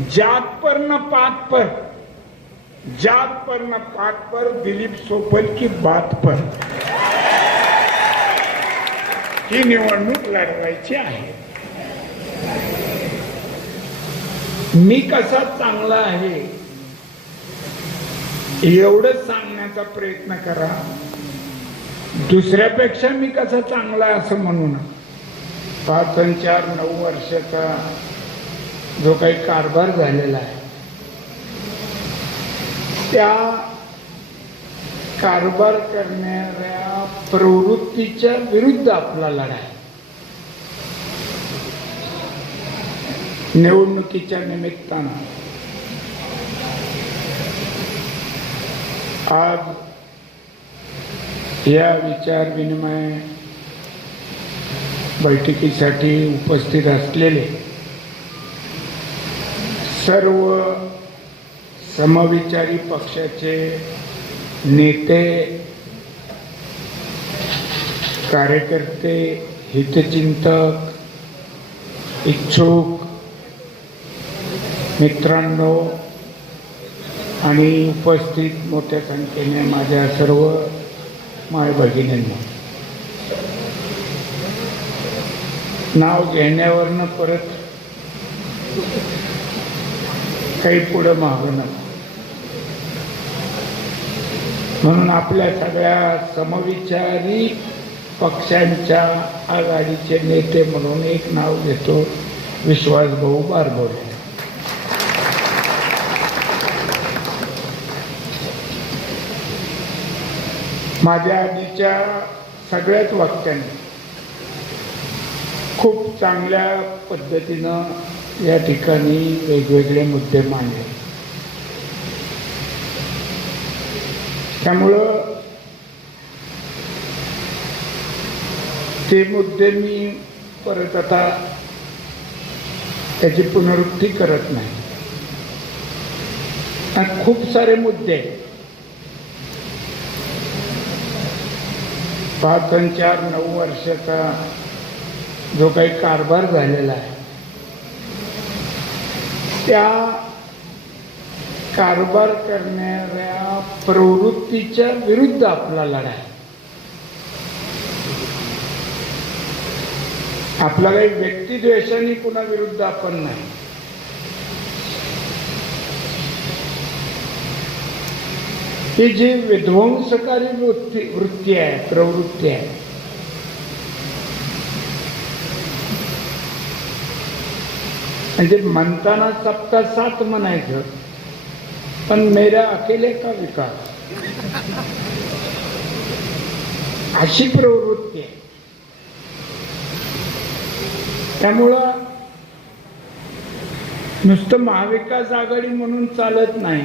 जात पर न पात पर जात पर न पात पर दिलीप सोपल की बात पर. ही निवडणूक लढवायची आहे. मी कसा चांगला आहे? एवढंच सांगण्याचा प्रयत्न करा. दुसऱ्यापेक्षा मी कसा चांगला आहे असं म्हणू नका. पाच चार नऊ वर्षाचा जो काही कारभार झालेला आहे. त्या कारभार करणाऱ्या प्रवृत्तीच्या विरुद्ध आपला लढाई. निवडणुकीच्या निमित्तानं. आज या विचार विनिमय बैठकीसाठी उपस्थित असलेले सर्व समविचारी पक्षाचे नेते कार्यकर्ते हितचिंतक इच्छुक मित्रांनो आणि उपस्थित मोठ्या संख्येने माझ्या सर्व माय भगिनींना. नाव घेण्यावरनं परत काही पुढं मागणं नको. म्हणून आपल्या सगळ्या समविचारी पक्षांच्या आघाडीचे नेते म्हणून एक नाव घेतो विश्वासभाऊ बारबोरे. माझ्या आधीच्या सगळ्याच वाक्यांनी खूप चांगल्या पद्धतीनं या ठिकाणी वेगवेगळे मुद्दे मांडले. त्यामुळं ते मुद्दे मी परत आता त्याची पुनरुक्ती करत नाही. आणि खूप सारे मुद्दे पाच आणि चार नऊ वर्षाचा जो काही कारभार झालेला आहे त्या कारभार करणाऱ्या प्रवृत्तीच्या विरुद्ध आपला लढा आपला काही व्यक्तिद्वेषाने कुणा विरुद्ध आपण नाही. ही जी विध्वंसकारी वृत्ती वृत्ती आहे प्रवृत्ती आहे म्हणजे म्हणताना सप्ता सात म्हणायचं पण मेरा अकेले का विकास अशी प्रवृत्ती आहे. त्यामुळं नुसतं महाविकास आघाडी म्हणून चालत नाही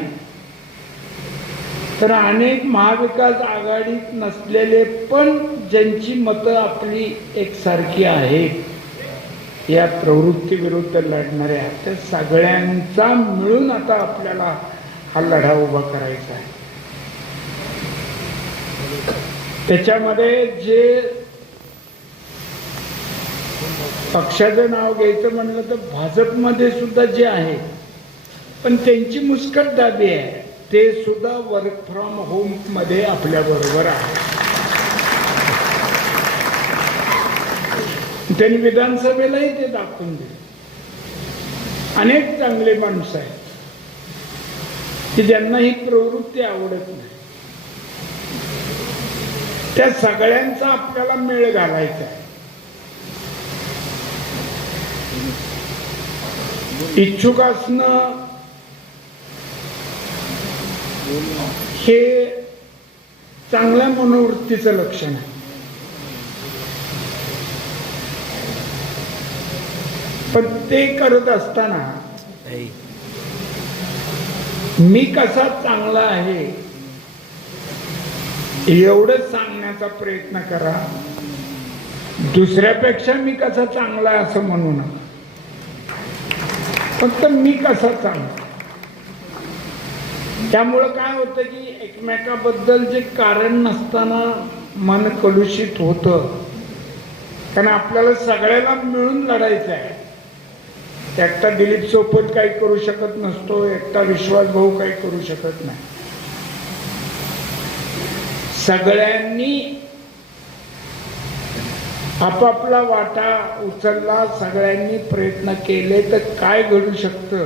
तर अनेक महाविकास आघाडीत नसलेले पण ज्यांची मतं आपली एकसारखी आहेत. या प्रवृत्तीविरुद्ध लढणाऱ्या त्या सगळ्यांचा मिळून आता आपल्याला हा लढा उभा करायचा आहे. त्याच्यामध्ये जे पक्षाचं नाव घ्यायचं म्हणलं तर भाजपमध्ये सुद्धा जे आहे पण त्यांची मुस्कट दाबी आहे ते सुद्धा वर्क फ्रॉम होममध्ये आपल्या बरोबर आहे. त्यांनी विधानसभेलाही ते दाखवून दिले. अनेक चांगले माणसं आहेत. की ज्यांना ही प्रवृत्ती आवडत नाही. त्या सगळ्यांचा आपल्याला मेळ घालायचा आहे. इच्छुक असणं हे चांगल्या मनोवृत्तीचं लक्षण आहे. पण ते करत असताना मी कसा चांगला आहे एवढंच सांगण्याचा प्रयत्न करा. दुसऱ्यापेक्षा मी कसा चांगला आहे असं म्हणू नका. फक्त मी कसा चांगला त्यामुळं काय होतं की एकमेकाबद्दल जे कारण नसताना मन कलुषित होतं. कारण आपल्याला सगळ्याला मिळून लढायचं आहे. एकटा दिलीप सोपत काही करू शकत नसतो एकटा विश्वास भाऊ काही करू शकत नाही. सगळ्यांनी आपापला वाटा उचलला सगळ्यांनी प्रयत्न केले तर काय घडू शकतं?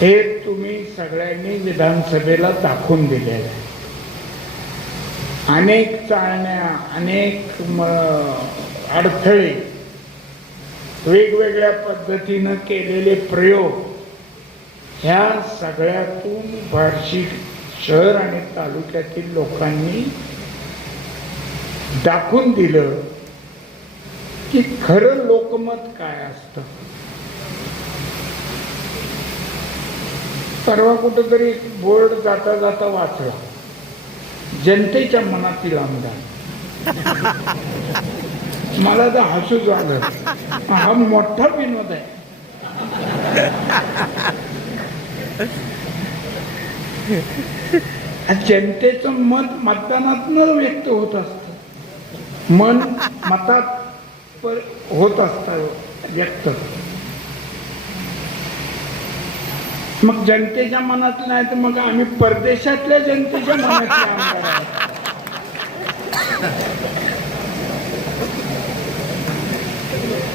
हे तुम्ही सगळ्यांनी विधानसभेला दाखवून दिलेलं आहे. अनेक चाळण्या अनेक अडथळे वेगवेगळ्या पद्धतीनं केलेले प्रयोग ह्या सगळ्यातून बार्शी शहर आणि तालुक्यातील लोकांनी दाखवून दिलं की खरं लोकमत काय असतं. परवा कुठंतरी बोर्ड जाता जाता वाचला. जनतेच्या मनातील आमदार मला तर हसूच आलं हा मोठा विनोद आहे. जनतेचं मत मतदानातनं व्यक्त होत असत. मन मतात पर होत असत व्यक्त. मग जनतेच्या मनात नाही तर मग आम्ही परदेशातल्या जनतेच्या मनात आमदार आहोत.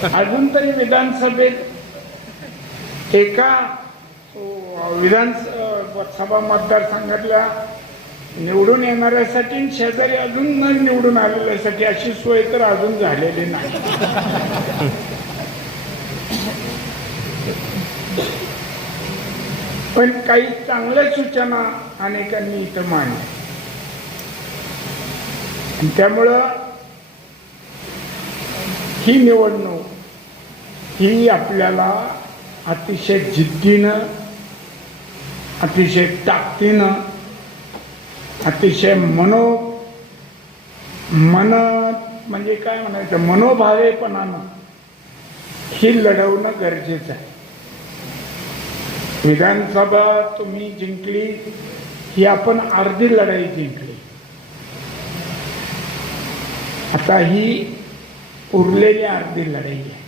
अजून तरी विधानसभेत एका हो, विधानसभा विधान सभा मतदारसंघातल्या निवडून येणाऱ्यासाठी शेजारी अजून न निवडून आलेल्यासाठी अशी सोय तर अजून झालेली नाही. पण काही चांगल्या सूचना अनेकांनी इथं मांडल्या. त्यामुळं ही निवडणूक ही आपल्याला अतिशय जिद्दीनं अतिशय ताकदीनं अतिशय मनो मन म्हणजे काय म्हणायचं मनोभावेपणानं ही लढवणं गरजेचं आहे. विधानसभा तुम्ही जिंकली ही आपण अर्धी लढाई जिंकली. आता ही उरलेली अर्धी लढाई आहे.